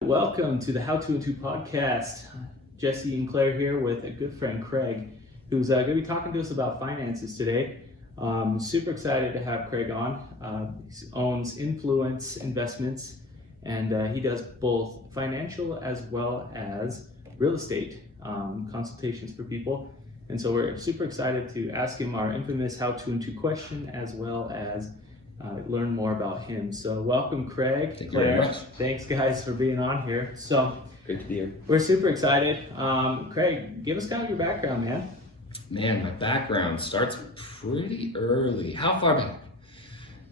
Welcome to the How to Into podcast. Jesse and Claire here with a good friend, Craig, who's going to be talking to us about finances today. Super excited to have Craig on. He owns Influence Investments, and he does both financial as well as real estate consultations for people. And so we're super excited to ask him our infamous How to Into question, as well as learn more about him. So welcome, Craig. Thank you very much. Thanks, guys, for being on here. So great to be here. We're super excited. Craig, give us kind of your background, man. Man, my background starts pretty early. How far back?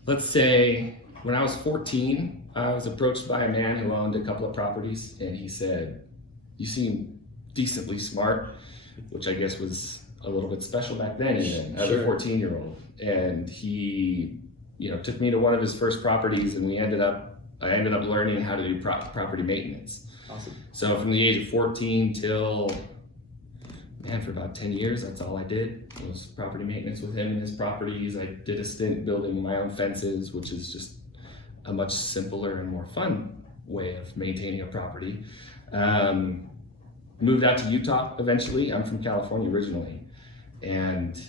Let's say when I was 14, I was approached by a man who owned a couple of properties, and he said, "You seem decently smart," which I guess was a little bit special back then, even as a 14-year-old. And he, took me to one of his first properties, and I ended up learning how to do property maintenance. Awesome. So from the age of 14 till, for about 10 years, that's all I did was property maintenance with him and his properties. I did a stint building my own fences, which is just a much simpler and more fun way of maintaining a property. Moved out to Utah eventually. I'm from California originally, and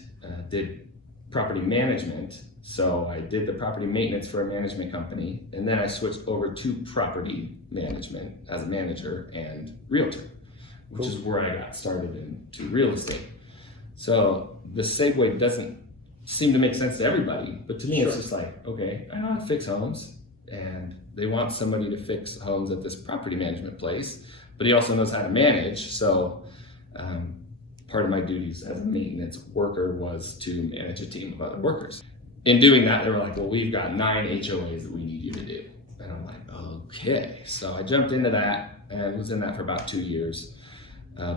did property management. So I did the property maintenance for a management company, and then I switched over to property management as a manager and realtor, which is where I got started into real estate. So the segue doesn't seem to make sense to everybody, but to me it's just like, okay, I know how to fix homes, and they want somebody to fix homes at this property management place, but he also knows how to manage. So part of my duties as a maintenance worker was to manage a team of other workers. In doing that, they were like, well, we've got 9 HOAs that we need you to do. And I'm like, okay. So I jumped into that and was in that for about 2 years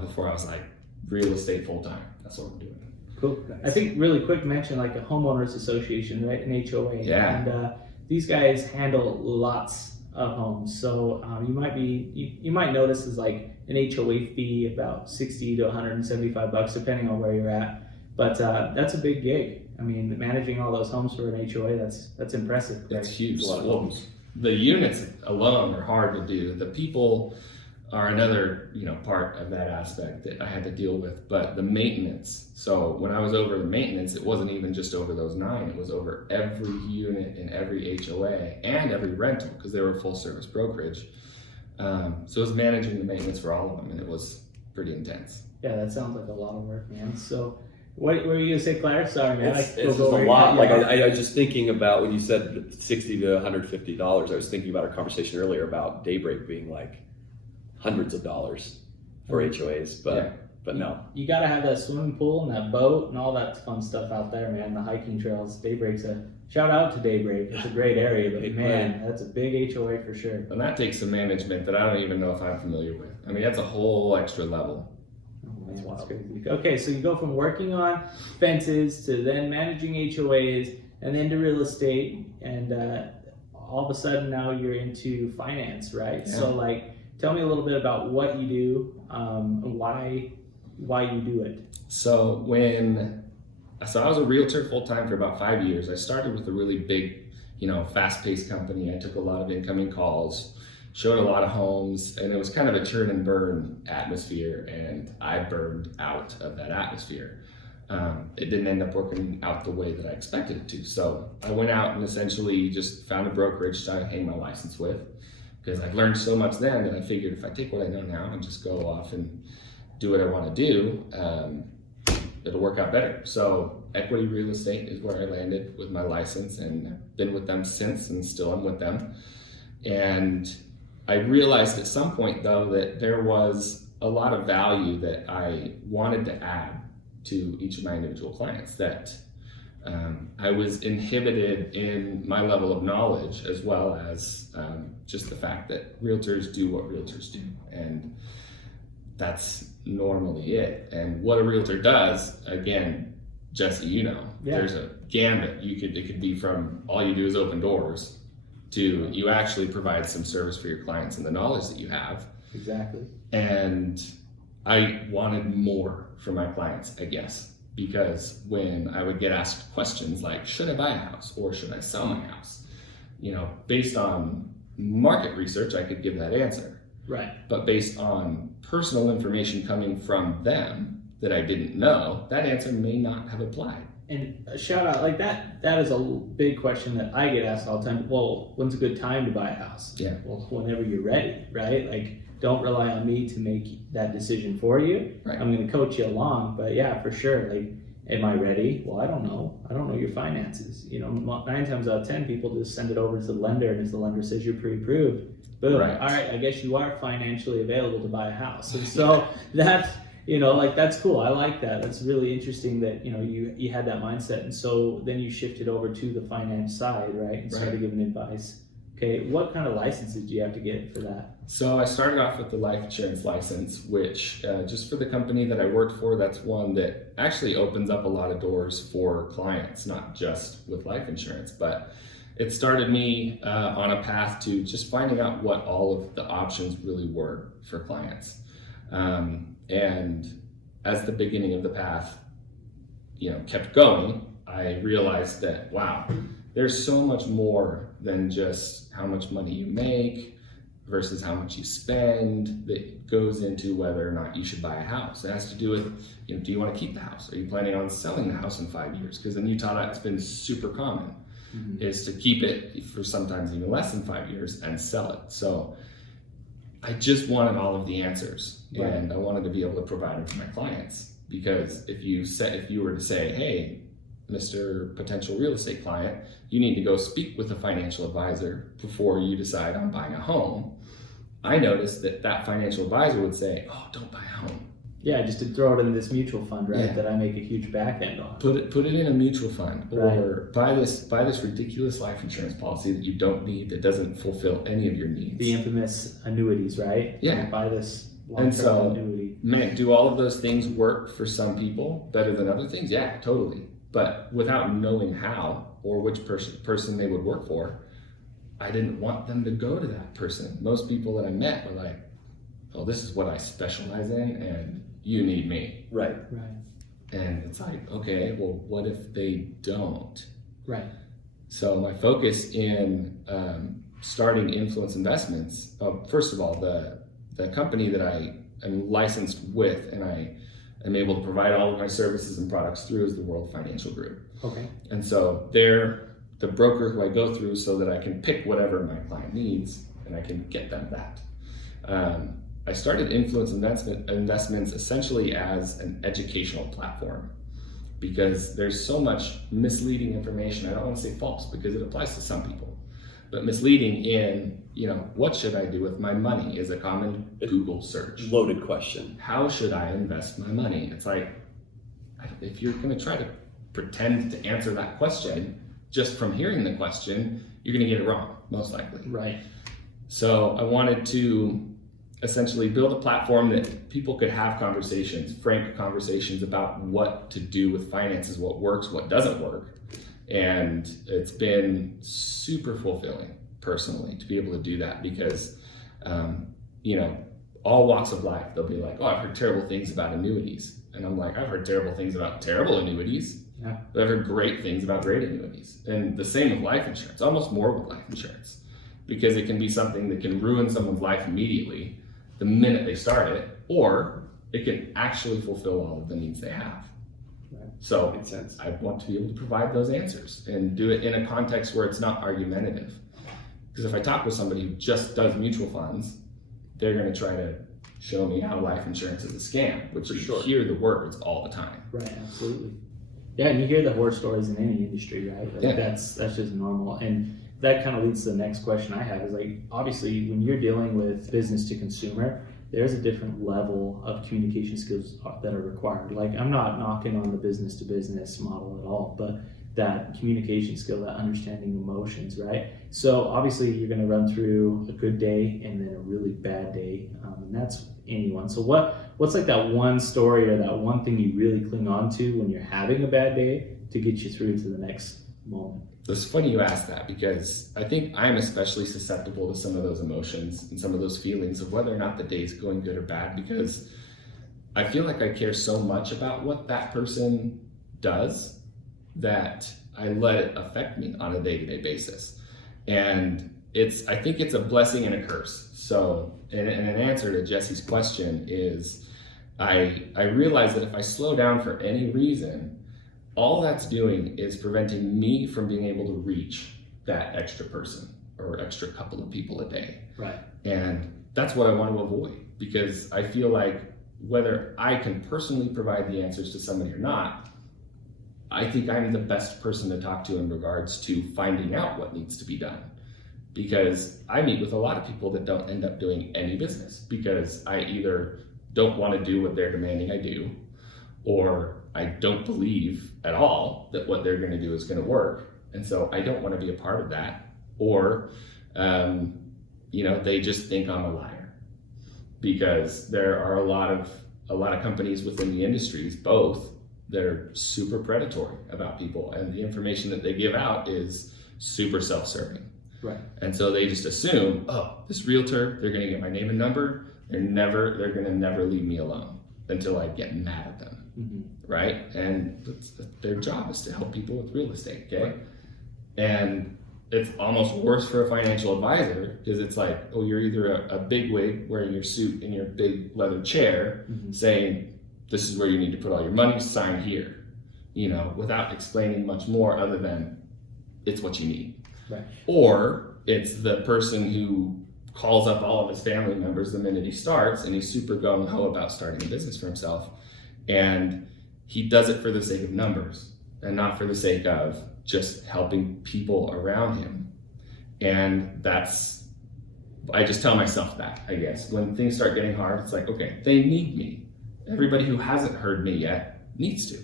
before I was like, real estate full time. That's what I'm doing. Cool. I think really quick mention like a homeowners association, right? An HOA. Yeah. And these guys handle lots of homes. So you might notice is like an HOA fee about $60 to $175 depending on where you're at. But that's a big gig. I mean, managing all those homes for an HOA, that's impressive. Right? That's huge. A lot of homes. The units alone are hard to do. The people are another, part of that aspect that I had to deal with. But the maintenance. So when I was over the maintenance, it wasn't even just over those 9. It was over every unit in every HOA and every rental, because they were a full service brokerage. So it was managing the maintenance for all of them, and it was pretty intense. Yeah, that sounds like a lot of work, man. So what were you gonna say, Claire? Sorry, man. It's a lot. Like I was just thinking about when you said $60 to $150. I was thinking about our conversation earlier about Daybreak being like hundreds of dollars for HOAs, but no. You gotta have that swimming pool and that boat and all that fun stuff out there, man. The hiking trails. Daybreak's a shout out to Daybreak. It's a great area, but man, that's a big HOA for sure. And that takes some management that I don't even know if I'm familiar with. I mean, that's a whole extra level. That's crazy. Okay, so you go from working on fences to then managing HOAs and then to real estate, and all of a sudden now you're into finance, right? Yeah. So tell me a little bit about what you do and why you do it. So I was a realtor full time for about 5 years. I started with a really big, fast-paced company. I took a lot of incoming calls, showed a lot of homes, and it was kind of a churn and burn atmosphere, and I burned out of that atmosphere. It didn't end up working out the way that I expected it to. So I went out and essentially just found a brokerage to hang my license with, because I've learned so much then that I figured if I take what I know now and just go off and do what I want to do, it'll work out better. So Equity Real Estate is where I landed with my license, and I've been with them since, and still I'm with them. And I realized at some point, though, that there was a lot of value that I wanted to add to each of my individual clients, that I was inhibited in my level of knowledge, as well as just the fact that realtors do what realtors do. And that's normally it. And what a realtor does, again, Jesse, there's a gambit. It could be from all you do is open doors to you actually provide some service for your clients and the knowledge that you have. Exactly. And I wanted more for my clients, I guess. because when I would get asked questions like, should I buy a house or should I sell my house? Based on market research, I could give that answer. Right. But based on personal information coming from them that I didn't know, that answer may not have applied. And a shout out like that is a big question that I get asked all the time. Well, when's a good time to buy a house? Yeah. Well, whenever you're ready, right? Like, don't rely on me to make that decision for you. Right. I'm going to coach you along, but yeah, for sure. Like, am I ready? Well, I don't know. I don't know your finances. 9 times out of 10, people just send it over to the lender, and if the lender says you're pre-approved, boom. Right. All right, I guess you are financially available to buy a house. And so that's, that's cool. I like that. That's really interesting that, you had that mindset. And so then you shifted over to the finance side, right? And started giving advice. Okay, what kind of licenses do you have to get for that? So I started off with the life insurance license, which just for the company that I worked for, that's one that actually opens up a lot of doors for clients, not just with life insurance, but it started me on a path to just finding out what all of the options really were for clients. And as the beginning of the path, kept going, I realized that, wow, there's so much more than just how much money you make versus how much you spend that goes into whether or not you should buy a house. It has to do with, do you want to keep the house? Are you planning on selling the house in 5 years? Because in Utah, that's been super common, is to keep it for sometimes even less than 5 years and sell it. So I just wanted all of the answers, and I wanted to be able to provide them for my clients. Because if you were to say, hey, Mr. Potential Real Estate Client, you need to go speak with a financial advisor before you decide on buying a home. I noticed that financial advisor would say, oh, don't buy a home. Yeah, just to throw it in this mutual fund, right? Yeah. That I make a huge back end on. Put it in a mutual fund, or buy this ridiculous life insurance policy that you don't need, that doesn't fulfill any of your needs. The infamous annuities, right? Yeah. Buy this long-term annuity. Man, do all of those things work for some people better than other things? Yeah, totally. But without knowing how or which person they would work for, I didn't want them to go to that person. Most people that I met were like, oh, this is what I specialize in, and you need me. Right. And it's like, okay, well, what if they don't? Right. So my focus in starting Influence Investments, first of all, the company that I am licensed with and I am able to provide all of my services and products through is the World Financial Group. Okay. And so they're the broker who I go through so that I can pick whatever my client needs and I can get them that. I started Influence Investments essentially as an educational platform because there's so much misleading information. I don't want to say false because it applies to some people, but misleading in, what should I do with my money is a common Google search. Loaded question. How should I invest my money? It's like, if you're going to try to pretend to answer that question just from hearing the question, you're going to get it wrong, most likely. Right. So I wanted to essentially build a platform that people could have conversations, frank conversations about what to do with finances, what works, what doesn't work. And it's been super fulfilling personally to be able to do that because, all walks of life, they'll be like, oh, I've heard terrible things about annuities. And I'm like, I've heard terrible things about terrible annuities. Yeah. But I've heard great things about great annuities. And the same with life insurance, almost more with life insurance, because it can be something that can ruin someone's life immediately the minute they start it, or it can actually fulfill all of the needs they have. Right. So Makes sense. I want to be able to provide those answers and do it in a context where it's not argumentative. Because if I talk with somebody who just does mutual funds, they're going to try to show me how life insurance is a scam, which you hear the words all the time. Right, absolutely. Yeah, and you hear the horror stories in any industry, right? Like that's just normal. And that kind of leads to the next question I have is like, obviously when you're dealing with business to consumer, there's a different level of communication skills that are required. Like I'm not knocking on the business to business model at all, but that communication skill, that understanding emotions, right? So obviously you're going to run through a good day and then a really bad day, and that's anyone. So what's like that one story or that one thing you really cling on to when you're having a bad day to get you through to the next moment? It's funny you ask that because I think I'm especially susceptible to some of those emotions and some of those feelings of whether or not the day is going good or bad, because I feel like I care so much about what that person does that I let it affect me on a day-to-day basis. And I think it's a blessing and a curse. So, and an answer to Jesse's question is, I realize that if I slow down for any reason, all that's doing is preventing me from being able to reach that extra person or extra couple of people a day. Right. And that's what I want to avoid, because I feel like whether I can personally provide the answers to somebody or not, I think I'm the best person to talk to in regards to finding out what needs to be done. Because I meet with a lot of people that don't end up doing any business because I either don't want to do what they're demanding I do, or I don't believe at all that what they're going to do is going to work. And so I don't want to be a part of that. Or, they just think I'm a liar, because there are a lot of companies within the industries, both, that are super predatory about people, and the information that they give out is super self-serving. Right. And so they just assume, oh, this realtor, they're going to get my name and number. They're going to never leave me alone until I get mad at them. Mm-hmm. Right. And their job is to help people with real estate. Okay. Right. And it's almost worse for a financial advisor, because it's like, oh, you're either a bigwig wearing your suit in your big leather chair, mm-hmm. saying, this is where you need to put all your money, sign here, without explaining much more other than it's what you need. Right. Or it's the person who calls up all of his family members the minute he starts, and he's super gung-ho about starting a business for himself. And he does it for the sake of numbers and not for the sake of just helping people around him. And I just tell myself that, I guess. When things start getting hard, it's like, okay, they need me. Everybody who hasn't heard me yet needs to.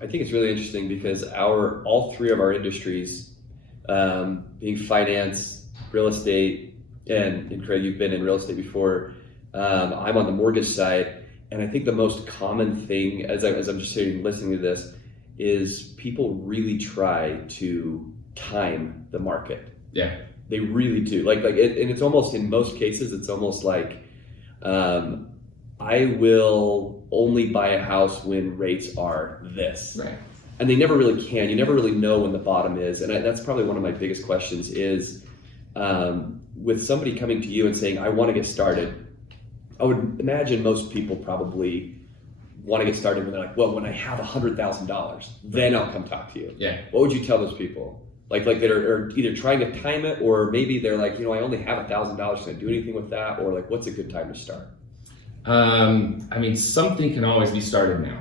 I think it's really interesting because all three of our industries, being finance, real estate, and Craig, you've been in real estate before. I'm on the mortgage side, and I think the most common thing, as I'm just sitting listening to this, is people really try to time the market. Yeah, they really do. And it's almost, in most cases, it's almost like, I will only buy a house when rates are this. Right. And they never really can. You never really know when the bottom is. And that's probably one of my biggest questions is, with somebody coming to you and saying, I want to get started, I would imagine most people probably want to get started when they're like, well, when I have $100,000, then I'll come talk to you. Yeah. What would you tell those people? Like that are either trying to time it, or maybe they're like, I only have $1,000. Can I do anything with that? Or like, what's a good time to start? Something can always be started now.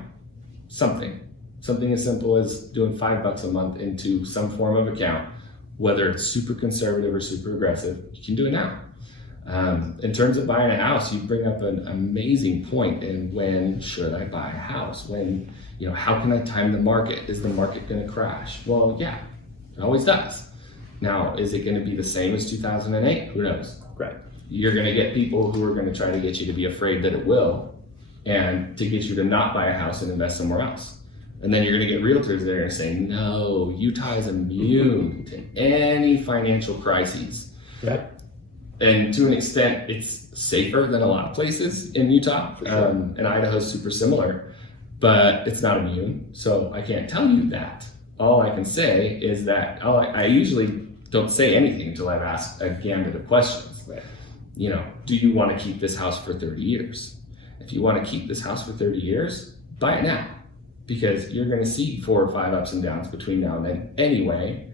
Something as simple as doing $5 a month into some form of account, whether it's super conservative or super aggressive, you can do it now. In terms of buying a house, you bring up an amazing point in when should I buy a house? When, how can I time the market? Is the market going to crash? Well, yeah, it always does. Now, is it going to be the same as 2008? Who knows? Right. You're going to get people who are going to try to get you to be afraid that it will, and to get you to not buy a house and invest somewhere else. And then you're going to get realtors that are going to say, no, Utah is immune to any financial crises. Right. And to an extent, it's safer than a lot of places in Utah. For sure. And Idaho's super similar, but it's not immune. So I can't tell you that. All I can say is that I usually don't say anything until I've asked a gambit of questions. Right. Do you want to keep this house for 30 years? If you want to keep this house for 30 years, buy it now, because you're going to see 4 or 5 ups and downs between now and then anyway.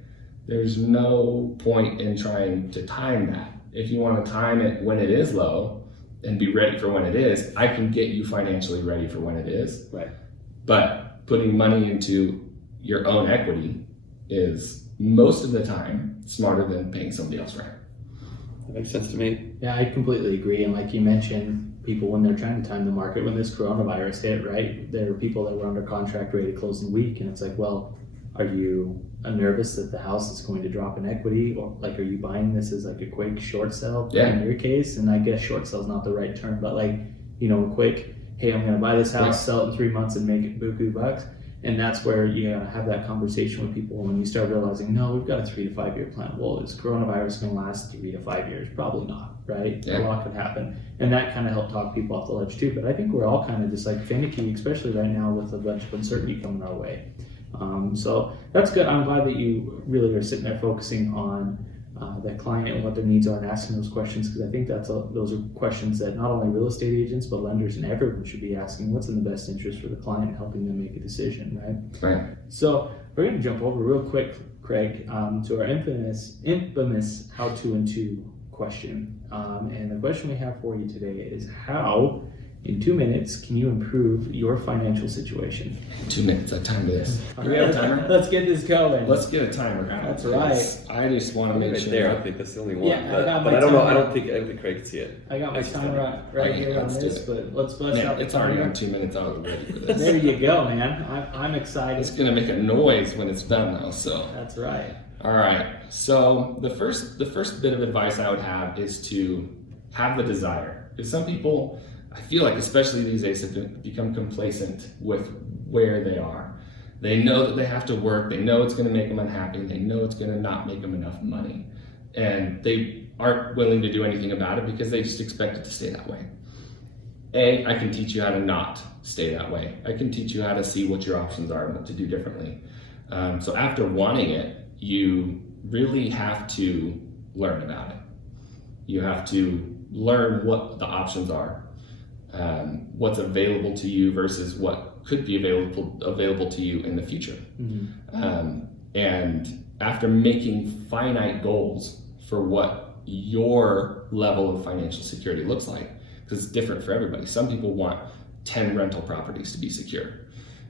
There's no point in trying to time that. If you want to time it when it is low and be ready for when it is, I can get you financially ready for when it is. Right. But putting money into your own equity is most of the time smarter than paying somebody else rent. That makes sense to me. Yeah, I completely agree. And like you mentioned, people, when they're trying to time the market, when this coronavirus hit, right, there are people that were under contract ready to close in a week, and it's like, well, are you nervous that the house is going to drop in equity, or like, are you buying this as like a quick short sell? Yeah. In your case, and I guess short sell is not the right term, but like, quick, hey, I'm going to buy this house, sell it in 3 months, and make it buku bucks. And that's where you gotta have that conversation with people when you start realizing, no, we've got a 3 to 5 year plan. Well, is coronavirus going to last 3 to 5 years? Probably not, right? Yeah. A lot could happen. And that kind of helped talk people off the ledge too. But I think we're all kind of just like finicky, especially right now with a bunch of uncertainty coming our way. So that's good. I'm glad that you really are sitting there focusing on the client and what their needs are and asking those questions, because I think those are questions that not only real estate agents but lenders and everyone should be asking. What's in the best interest for the client, helping them make a decision, right? Right. So we're going to jump over real quick, Craig, to our infamous how to and to question. And the question we have for you today is, how in 2 minutes can you improve your financial situation? 2 minutes, I timed this. Do we have a timer? Let's get this going. Let's get a timer. That's right. I just want to make Right sure. there, I think that's the only one. Yeah, but I don't know. I don't think Craig can see it. I got my Actually, timer right here on let's do this, it. but let's bust Yeah, out the it's already timer. on 2 minutes. I was ready for this. There you go, man. I'm excited. It's gonna make a noise when it's done, though. So. That's right. All right. So the first bit of advice I would have is to have the desire. Because some people, I feel like, especially these days, have become complacent with where they are. They know that they have to work. They know it's going to make them unhappy. They know it's going to not make them enough money, and they aren't willing to do anything about it because they just expect it to stay that way. I can teach you how to not stay that way. I can teach you how to see what your options are and what to do differently. So after wanting it, you really have to learn about it. You have to learn what the options are, what's available to you versus what could be available to you in the future. Mm-hmm. And after making finite goals for what your level of financial security looks like, because it's different for everybody. Some people want 10 rental properties to be secure.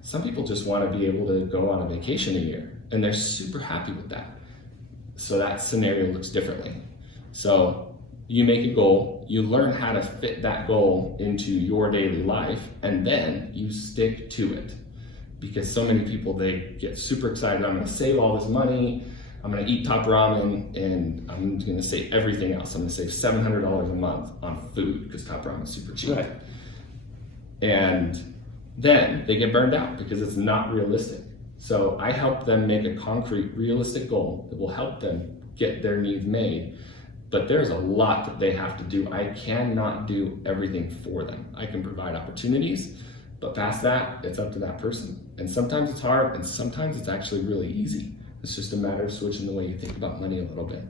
Some people just want to be able to go on a vacation a year, and they're super happy with that. So that scenario looks differently. So you make a goal, you learn how to fit that goal into your daily life, and then you stick to it. Because so many people, they get super excited. I'm going to save all this money, I'm going to eat top ramen, and I'm going to save everything else. I'm going to save $700 a month on food because top ramen is super cheap. Right. And then they get burned out because it's not realistic. So I help them make a concrete, realistic goal that will help them get their needs made. But there's a lot that they have to do. I cannot do everything for them. I can provide opportunities, but past that, it's up to that person. And sometimes it's hard, and sometimes it's actually really easy. It's just a matter of switching the way you think about money a little bit.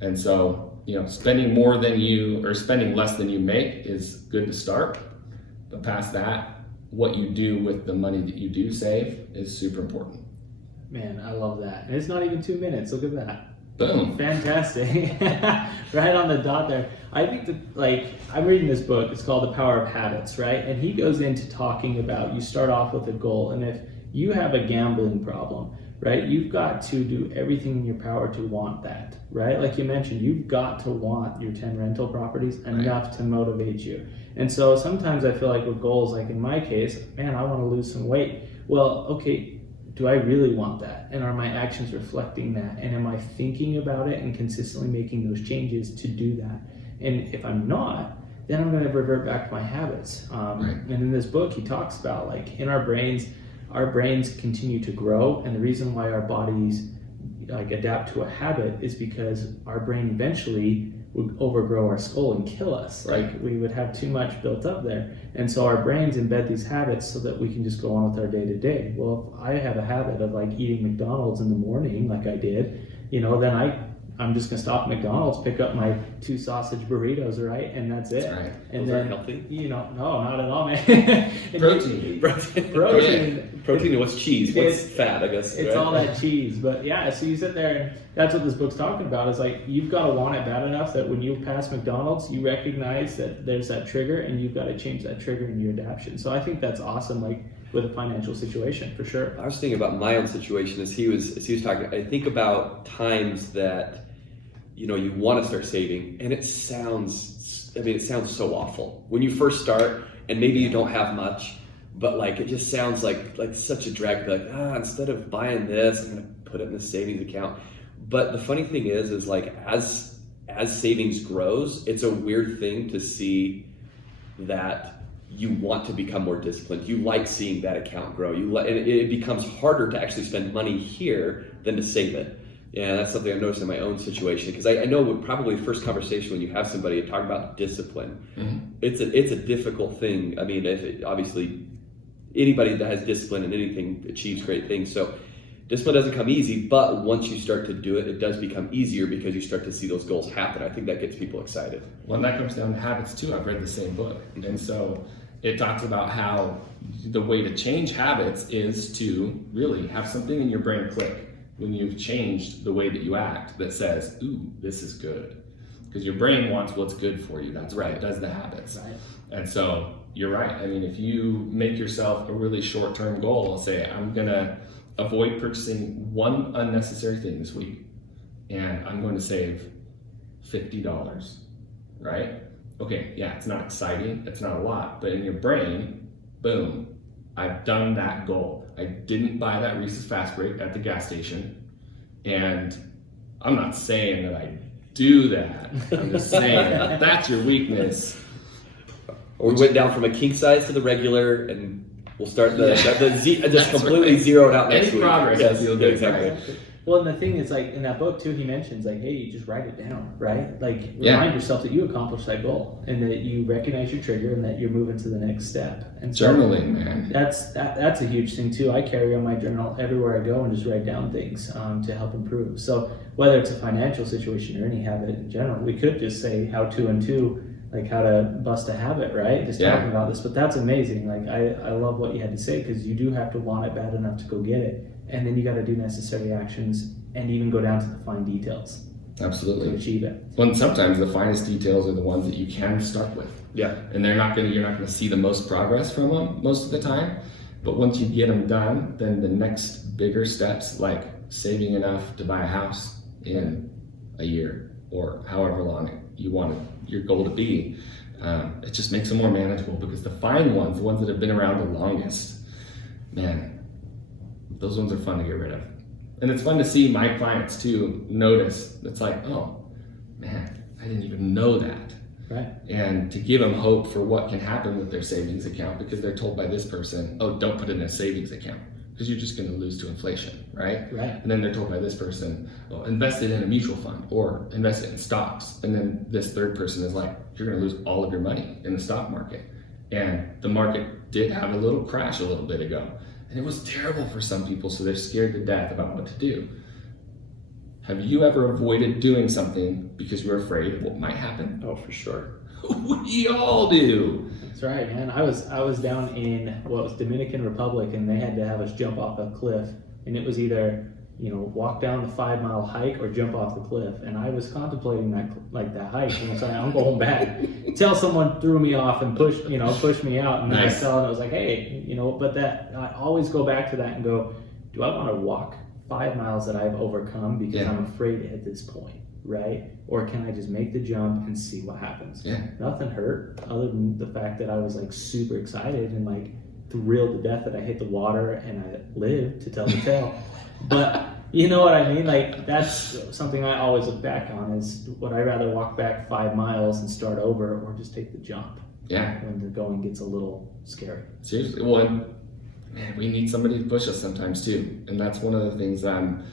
And so, spending more than you, or spending less than you make is good to start. But past that, what you do with the money that you do save is super important. Man, I love that. And it's not even 2 minutes. Look at that. Boom. Fantastic. Right on the dot there. I think that, I'm reading this book. It's called The Power of Habits, right? And he goes into talking about, you start off with a goal. And if you have a gambling problem, right, you've got to do everything in your power to want that, right? Like you mentioned, you've got to want your 10 rental properties enough to motivate you. And so sometimes I feel like with goals, like in my case, man, I want to lose some weight. Well, okay, do I really want that? And are my actions reflecting that? And am I thinking about it and consistently making those changes to do that? And if I'm not, then I'm going to revert back to my habits. And in this book, he talks about, in our brains continue to grow. And the reason why our bodies adapt to a habit is because our brain eventually would overgrow our skull and kill us. We would have too much built up there. And so our brains embed these habits so that we can just go on with our day to day. Well, if I have a habit of eating McDonald's in the morning, like I did, then I'm just gonna stop at McDonald's, pick up my 2 sausage burritos, right? And that's it. Right. And Those then, aren't healthy? no, not at all, man. Protein. Protein, what's cheese? What's fat, I guess. It's right? all that cheese. But yeah, so you sit there, and that's what this book's talking about, is you've got to want it bad enough that when you pass McDonald's, you recognize that there's that trigger, and you've got to change that trigger in your adaptation. So I think that's awesome, with a financial situation, for sure. I was thinking about my own situation as he was talking. I think about times that you want to start saving, and it sounds so awful when you first start, and maybe you don't have much, but it just sounds like such a drag. Instead of buying this, I'm gonna put it in the savings account. But the funny thing is as savings grows, it's a weird thing to see that you want to become more disciplined. You like seeing that account grow. And it becomes harder to actually spend money here than to save it. Yeah, that's something I've noticed in my own situation, because I know probably the first conversation when you have somebody and talk about discipline, it's a difficult thing. I mean, obviously anybody that has discipline in anything achieves great things. So discipline doesn't come easy, but once you start to do it, it does become easier because you start to see those goals happen. I think that gets people excited. Well, and that comes down to habits too. I've read the same book, and so it talks about how the way to change habits is to really have something in your brain click when you've changed the way that you act that says, ooh, this is good. Because your brain wants what's good for you. That's why it does the habits. Right. And so you're right. I mean, if you make yourself a really short-term goal, say, I'm gonna avoid purchasing one unnecessary thing this week, and I'm going to save $50, right? Okay, yeah, it's not exciting, it's not a lot, but in your brain, boom, I've done that goal. I didn't buy that Reese's Fast Break at the gas station, and I'm not saying that I do that. I'm just saying that that's your weakness. Or we went down from a king size to the regular, and we'll start just That's completely right. zeroed out next Any week. progress Yes, I feel good, exactly. right? Well, and the thing is, like, in that book too, he mentions, like, hey, you just write it down, right? Like, Yeah. remind yourself that you accomplished that goal and that you recognize your trigger and that you're moving to the next step. And so Journaling, man. that's a huge thing too. I carry on my journal everywhere I go and just write down things to help improve. So whether it's a financial situation or any habit in general, we could just say how to and two, like how to bust a habit, right? Just talking about this, but that's amazing. Like I love what you had to say, because you do have to want it bad enough to go get it. And then you got to do necessary actions and even go down to the fine details to Absolutely. achieve it. Well, and sometimes the finest details are the ones that you can start with. Yeah. And you're not gonna see the most progress from them most of the time. But once you get them done, then the next bigger steps, like saving enough to buy a house in a year or however long you want your goal to be, it just makes them more manageable, because the fine ones, the ones that have been around the longest, man, those ones are fun to get rid of. And it's fun to see my clients too notice. It's like, oh man, I didn't even know that. Right. And to give them hope for what can happen with their savings account, because they're told by this person, oh, don't put it in a savings account because you're just going to lose to inflation, right? Right. And then they're told by this person, oh, invest it in a mutual fund or invest it in stocks. And then this third person is like, you're going to lose all of your money in the stock market. And the market did have a little crash a little bit ago. And it was terrible for some people, so they're scared to death about what to do. Have you ever avoided doing something because you're afraid of what might happen? Oh, for sure. We all do. That's right, man. I was down in what was Dominican Republic, and they had to have us jump off a cliff, and it was either walk down the 5-mile hike or jump off the cliff. And I was contemplating that hike, and I was like, I'm going back. Until someone threw me off and pushed me out, and then Nice. I fell, and I was like, hey, but that I always go back to that and go, do I want to walk 5 miles that I've overcome because I'm afraid at this point, right? Or can I just make the jump and see what happens? Yeah. Nothing hurt other than the fact that I was like super excited and like thrilled to death that I hit the water and I lived to tell the tale. But you know what I mean? Like, that's something I always look back on, is would I rather walk back 5 miles and start over, or just take the jump Yeah. when the going gets a little scary? Seriously. Well, and man, we need somebody to push us sometimes too. And that's one of the things I'm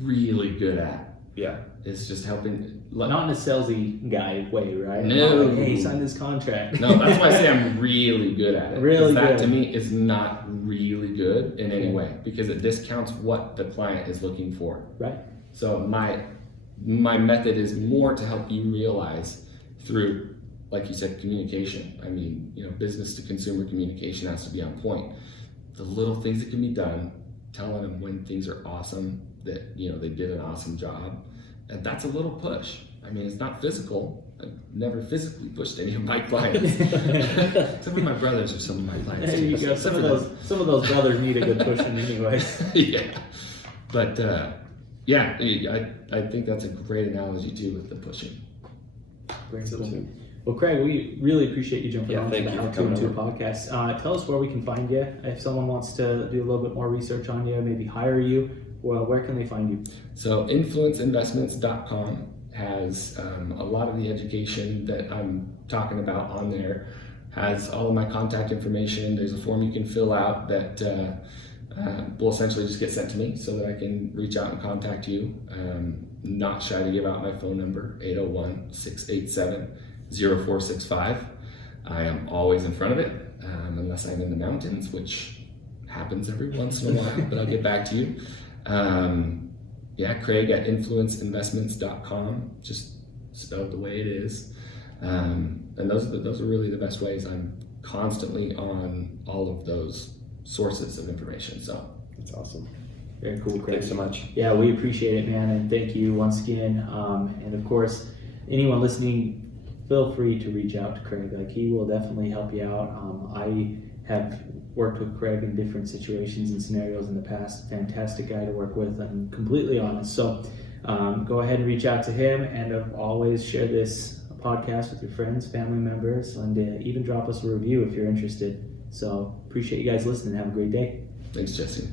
really good at, Yeah. is just helping. Not in a salesy guy way, right? No. Not like, hey, sign this contract. No, that's why I say I'm really good at it. Really 'Cause that good. to me is not really good in any way, because it discounts what the client is looking for. Right. So my method is more to help you realize through, like you said, communication. I mean, business to consumer communication has to be on point. The little things that can be done, telling them when things are awesome, that they did an awesome job, and that's a little push. I mean, it's not physical. I've never physically pushed any of my clients. Some of my brothers are some of my clients. There you go. Some of those brothers need a good pushing anyway. Yeah, but yeah, I think that's a great analogy too with the pushing. Great. Well, Craig, we really appreciate you jumping on to thank the you How for To and coming Two podcast. Tell us where we can find you. If someone wants to do a little bit more research on you, maybe hire you, well, where can they find you? So influenceinvestments.com has a lot of the education that I'm talking about on there. Has all of my contact information. There's a form you can fill out that will essentially just get sent to me so that I can reach out and contact you. Not shy to give out my phone number, 801-687-0465. I am always in front of it, unless I'm in the mountains, which happens every once in a while, but I'll get back to you. Craig at influenceinvestments.com, just spelled the way it is. And those are really the best ways. I'm constantly on all of those sources of information. So That's awesome. Very cool, Craig. Thanks so much. Yeah, we appreciate it, man, and thank you once again. And of course, anyone listening, feel free to reach out to Craig. Like, he will definitely help you out. I have worked with Craig in different situations and scenarios in the past. Fantastic guy to work with, and completely honest. So go ahead and reach out to him, and always share this podcast with your friends, family members, and even drop us a review if you're interested. So appreciate you guys listening. Have a great day. thanks, Jesse.